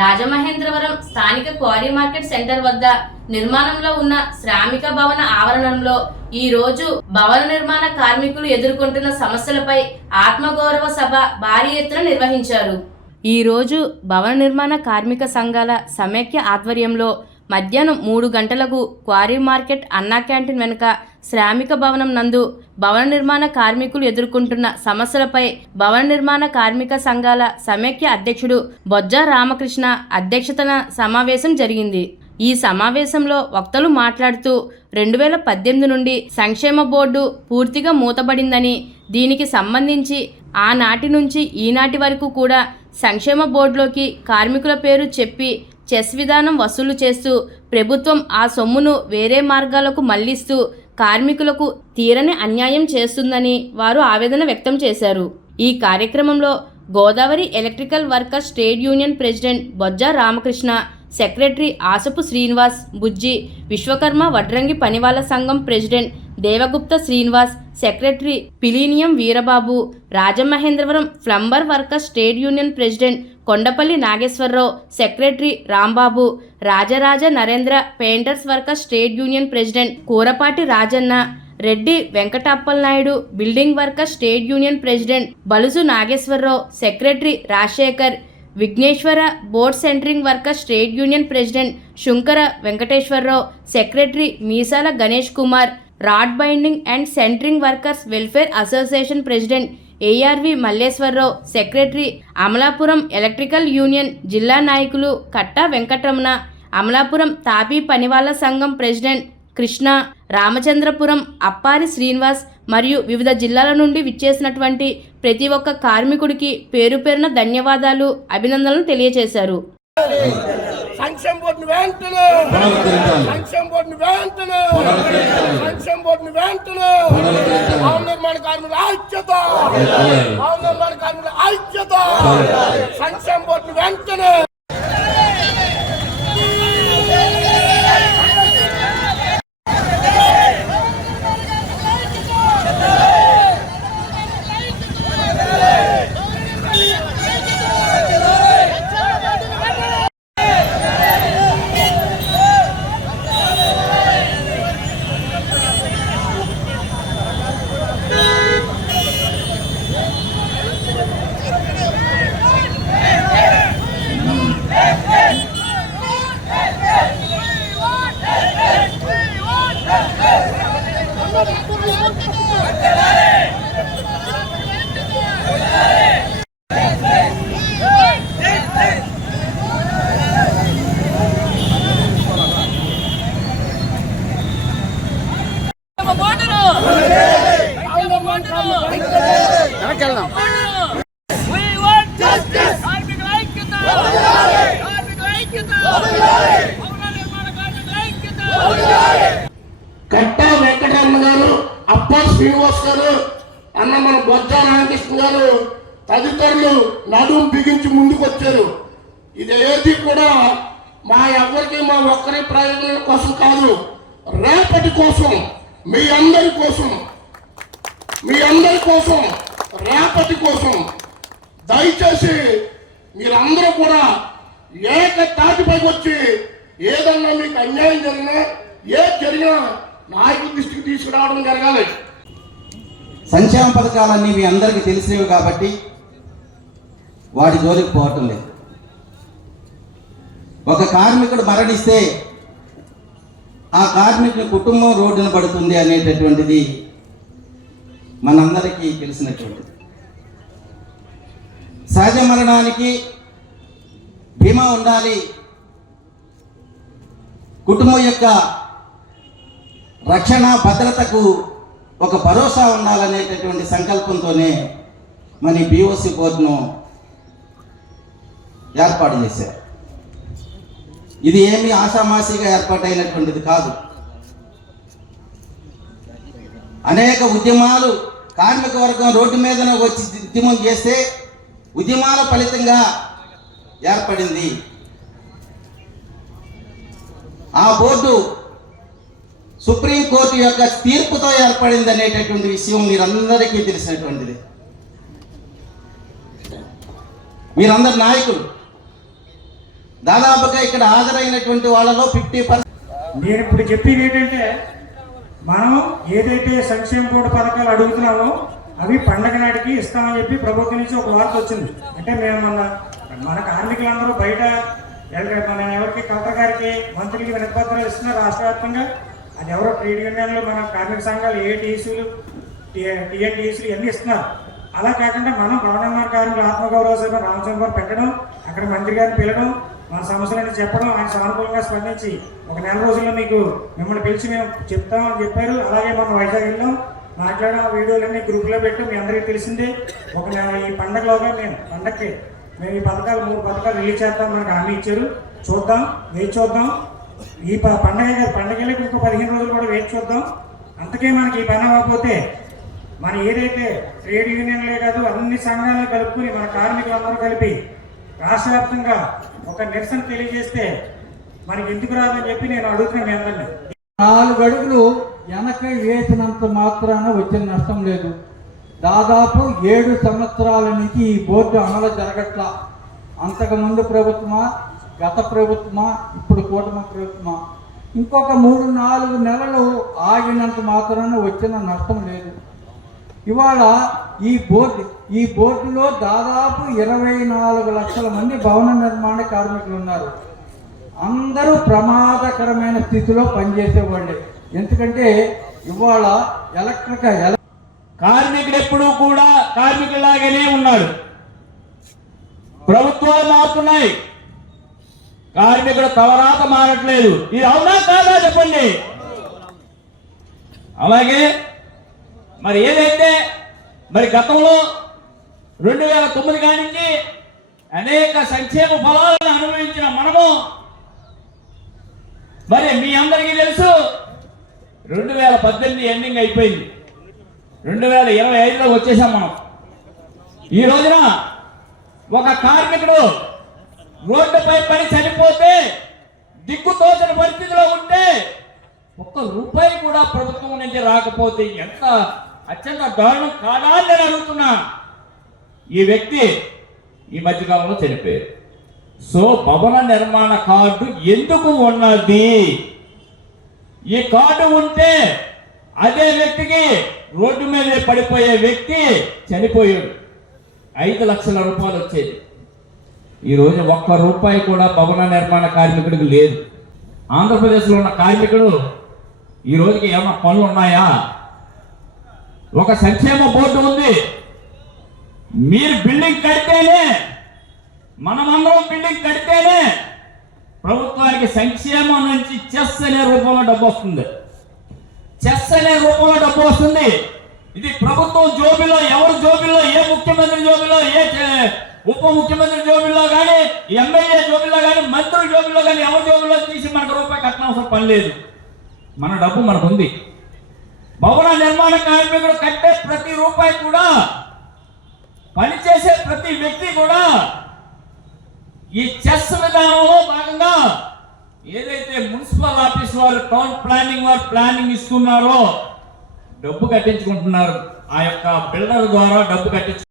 రాజమహేంద్రవరం స్థానిక quarry market centre వద్ద నిర్మాణంలో ఉన్న శ్రామిక భవన ఆవరణంలో ఈ రోజు భవన నిర్మాణ కార్మికులు ఎదుర్కొంటున్న సమస్యలపై ఆత్మగౌరవ సభ భారీ ఎత్తున నిర్వహించారు. ఈ రోజు భవన నిర్మాణ కార్మిక సంఘాల సమైక్య ఆధ్వర్యంలో మధ్యాహ్నం 3 గంటలకు క్వారీ మార్కెట్ అన్నా క్యాంటీన్ వెనుక శ్రామిక భవనం నందు భవన నిర్మాణ కార్మికులు ఎదుర్కొంటున్న సమస్యలపై భవన నిర్మాణ కార్మిక సంఘాల సమైక్య అధ్యక్షుడు బొజ్జ రామకృష్ణ అధ్యక్షతన సమావేశం జరిగింది. ఈ సమావేశంలో వక్తలు మాట్లాడుతూ 2018 నుండి సంక్షేమ బోర్డు పూర్తిగా మూతబడిందని, దీనికి సంబంధించి ఆనాటి నుంచి ఈనాటి వరకు కూడా సంక్షేమ బోర్డులోకి కార్మికుల పేరు చెప్పి చెస్ విధానం వసూలు చేస్తూ ప్రభుత్వం ఆ సొమ్మును వేరే మార్గాలకు మళ్లిస్తూ కార్మికులకు తీరని అన్యాయం చేస్తుందని వారు ఆవేదన వ్యక్తం చేశారు. ఈ కార్యక్రమంలో Godavari electrical workers trade union president Bojja Ramakrishna, secretary Asapu Srinivas, Bujji, Vishwakarma వడ్రంగి పనివాళ్ల సంఘం president Devagupta Srinivas, secretary Pileenium Veerababu, Rajamahendravaram plumber workers trade union president Kondapalli Nageswararao, secretary Rambabu, Rajaraja Narendra painters workers trade union president Kurapati Rajanna, Reddy Venkatappalanaidu, building workers trade union president Balusu Nageswararao, secretary Rajasekhar, Vighneswara board centering workers trade union president Sunkara Venkateswararao, secretary Meesala Ganesh Kumar, rod binding and centering workers welfare association president ARV Malleswararao, secretary Amalapuram electrical union జిల్లా నాయకులు కట్టా వెంకటరమణ, అమలాపురం తాపీ పనివాళ్ల సంఘం president Krishna, Ramachandrapuram Appari Srinivas మరియు వివిధ జిల్లాల నుండి విచ్చేసినటువంటి ప్రతి ఒక్క కార్మికుడికి పేరు పేరున ధన్యవాదాలు, అభినందనలు తెలియజేశారు. సంక్షేమ బోర్డుని వెంటనే సంక్షేమ బోర్డుని వెంటనే సంక్షేమ బోర్డుని వెంటనే భవన నిర్మాణ కార్మికుల ఐక్యత భవన నిర్మాణ కార్మికుల ఐక్యత సంక్షేమ బోర్డుని వెంటనే కట్టా వెంకటరమణ గారు, అప్పారి శ్రీనివాస్ గారు, అన్న మన బొజ్జ రామకృష్ణ గారు తదితరులు నడుము బిగించి ముందుకు వచ్చారు. ఇది ఏది కూడా మా ఎవరికి మా ఒక్కరి ప్రయోజనం కోసం కాదు, రేపటి కోసం, మీ అందరి కోసం రేపటి కోసం. దయచేసి మీరందరూ కూడా ఏక తాటిపైకి వచ్చి ఏదన్నా మీకు అన్యాయం జరిగినా జరిగినా నాయకుల దృష్టికి తీసుకురావడం జరగాలి. సంక్షేమ పథకాలన్నీ మీ అందరికీ తెలిసినవి కాబట్టి వాటి జోలికి పోవటం లేదు. ఒక కార్మికుడు మరణిస్తే ఆ కార్మికుని కుటుంబం రోడ్డున పడుతుంది అనేటటువంటిది మనందరికీ తెలిసినటువంటిది. సహజ మరణానికి బీమా ఉండాలి, కుటుంబం యొక్క రక్షణ భద్రతకు ఒక భరోసా ఉండాలనేటటువంటి సంకల్పంతోనే మన బిఓసి బోర్డును ఏర్పాటు చేశారు. ఇది ఏమీ ఆషామాషిగా ఏర్పాటైనటువంటిది కాదు. అనేక ఉద్యమాలు కార్మిక వర్గం రోడ్డు మీద వచ్చి ఉద్యమం చేస్తే ఉద్యమాల ఫలితంగా ఏర్పడింది. ఆ బోర్డు సుప్రీంకోర్టు యొక్క తీర్పుతో ఏర్పడింది అనేటటువంటి విషయం మీరందరికీ తెలిసినటువంటిది. మీరందరు నాయకులు, దాదాపుగా ఇక్కడ హాజరైనటువంటి వాళ్ళలో 50%. నేను ఇప్పుడు చెప్పేది ఏంటంటే, మనం ఏదైతే సంక్షేమ బోర్డు పథకాలు అడుగుతున్నామో అవి పండగ నాటికి ఇస్తామని చెప్పి ప్రభుత్వం నుంచి ఒక వార్త వచ్చింది. అంటే మేము మన కార్మికులందరూ బయట మన ఎవరికి కలెక్టర్ గారికి మంత్రికి వినతిపత్రాలు ఇస్తున్నారు రాష్ట్ర వ్యాప్తంగా. అది ఎవరో ట్రేడ్ యూనియన్లు, మన కార్మిక సంఘాలు, ఏటీసీలు, టీఎన్టీసీలు ఇవన్నీ ఇస్తున్నారు. అలా కాకుండా మనం భవన కార్మికుల ఆత్మగౌరవ సభ రామచంద్రబాబు పెట్టడం, అక్కడ మంత్రి గారిని పిలవడం, మన సమస్యలని చెప్పడం, ఆయన సానుకూలంగా స్పందించి ఒక నెల రోజుల్లో మిమ్మల్ని పిలిచి మేము చెప్తామని చెప్పారు. అలాగే మనం వైజాగ్ వెళ్ళాం, మాట్లాడడం, ఆ వీడియోలన్నీ గ్రూప్లో పెట్టాం. మీ అందరికీ తెలిసిందే. ఒక నెల ఈ పండగలోగా పండగకి మేము ఈ 3 పథకాలు రిలీజ్ చేస్తాం మనకు హామీ ఇచ్చారు. చూద్దాం, వేచి చూద్దాం. ఈ పండగలకి ఇంకో 15 రోజులు కూడా వేచి చూద్దాం. అంతకే మనకి ఈ పని అవ్వకపోతే మన ఏదైతే ట్రేడ్ యూనియన్లే కాదు అన్ని సంఘాలను కలుపుకుని మన కార్మికులందరూ కలిపి రాష్ట్ర వ్యాప్తంగా ఒక నిరసన తెలియజేస్తే మనకి ఎందుకు రాదని చెప్పి నేను అడుగుతున్నాను మీ అందరినీ. 4 అడుగులు వెనక వేసినంత మాత్రాన వచ్చిన నష్టం లేదు. దాదాపు 7 సంవత్సరాల నుంచి ఈ బోర్డు అమలు జరగట్లా. అంతకుముందు ప్రభుత్వమా, గత ప్రభుత్వమా, ఇప్పుడు కూటమి ప్రభుత్వమా, ఇంకొక 3-4 నెలలు ఆగినంత మాత్రాన వచ్చిన నష్టం లేదు. ఇవాళ ఈ బోర్డులో దాదాపు 24 లక్షల మంది భవన నిర్మాణ కార్మికులు ఉన్నారు. అందరూ ప్రమాదకరమైన స్థితిలో పనిచేసేవాళ్ళే. ఎందుకంటే ఇవాళ కార్మికుడు ఎప్పుడూ కూడా కార్మికులాగానే ఉన్నాడు. ప్రభుత్వాలు మారుతున్నాయి, కార్మికుడు తలరాత మారట్లేదు. ఇది అవునా కాదా చెప్పండి. అలాగే మరి ఏదైతే గతంలో 2009 కానించి అనేక సంక్షేమ ఫలాలను అనుభవించిన మనము, మరి మీ అందరికీ తెలుసు 2018 ఎండింగ్ అయిపోయింది, 2025లో వచ్చేసాం మనం. ఈ రోజున ఒక కార్మికుడు రోడ్డుపై పని చనిపోతే దిక్కుతోచని పరిస్థితిలో ఉంటే ₹1 కూడా ప్రభుత్వం నుంచి రాకపోతే ఎంత అత్యంత దారుణం కాదా అని నేను అడుగుతున్నా. ఈ వ్యక్తి ఈ మధ్యకాలంలో చనిపోయారు. సో భవన నిర్మాణ కార్డు ఎందుకు ఉన్నది? ఈ కార్డు ఉంటే అదే వ్యక్తికి రోడ్డు మీద పడిపోయే వ్యక్తి చనిపోయాడు, 5 లక్షల రూపాయలు వచ్చేది. ఈరోజు ₹1 కూడా భవన నిర్మాణ కార్మికుడికి లేదు. ఆంధ్రప్రదేశ్లో ఉన్న కార్మికుడు ఈ రోజుకి ఏమైనా పనులు ఉన్నాయా? ఒక సంక్షేమ బోర్డు ఉంది. మీరు బిల్డింగ్ కడితేనే, మనమందరం బిల్డింగ్ కడితేనే ప్రభుత్వానికి సంక్షేమం నుంచి చెస్ అనే రూపంలో డబ్బు వస్తుంది. చెస్ అనే రూపంలో డబ్బు వస్తుంది. ఇది ప్రభుత్వం జోబిలో, ఎవరు జోబిలో, ఏ ముఖ్యమంత్రి జోబిలో, ఏ ఉప ముఖ్యమంత్రి జోబిలో కానీ, ఎమ్మెల్యే జోబిలో కానీ, మంత్రుల జోబిలో కానీ, ఎవరి జోబిలో తీసి మనకు రూపాయి కట్టనవసరం పని లేదు. మన డబ్బు మనకు ఉంది. భవన నిర్మాణ కార్మికుడు కట్టే ప్రతి రూపాయి కూడా, పనిచేసే ప్రతి వ్యక్తి కూడా ఈ చెస్ విధానంలో భాగంగా ఏదైతే మున్సిపల్ ఆఫీస్ వారు, టౌన్ ప్లానింగ్ వారు ప్లానింగ్ ఇస్తున్నారో డబ్బు కట్టించుకుంటున్నారు. ఆ యొక్క బిల్డర్ ద్వారా డబ్బు కట్టించు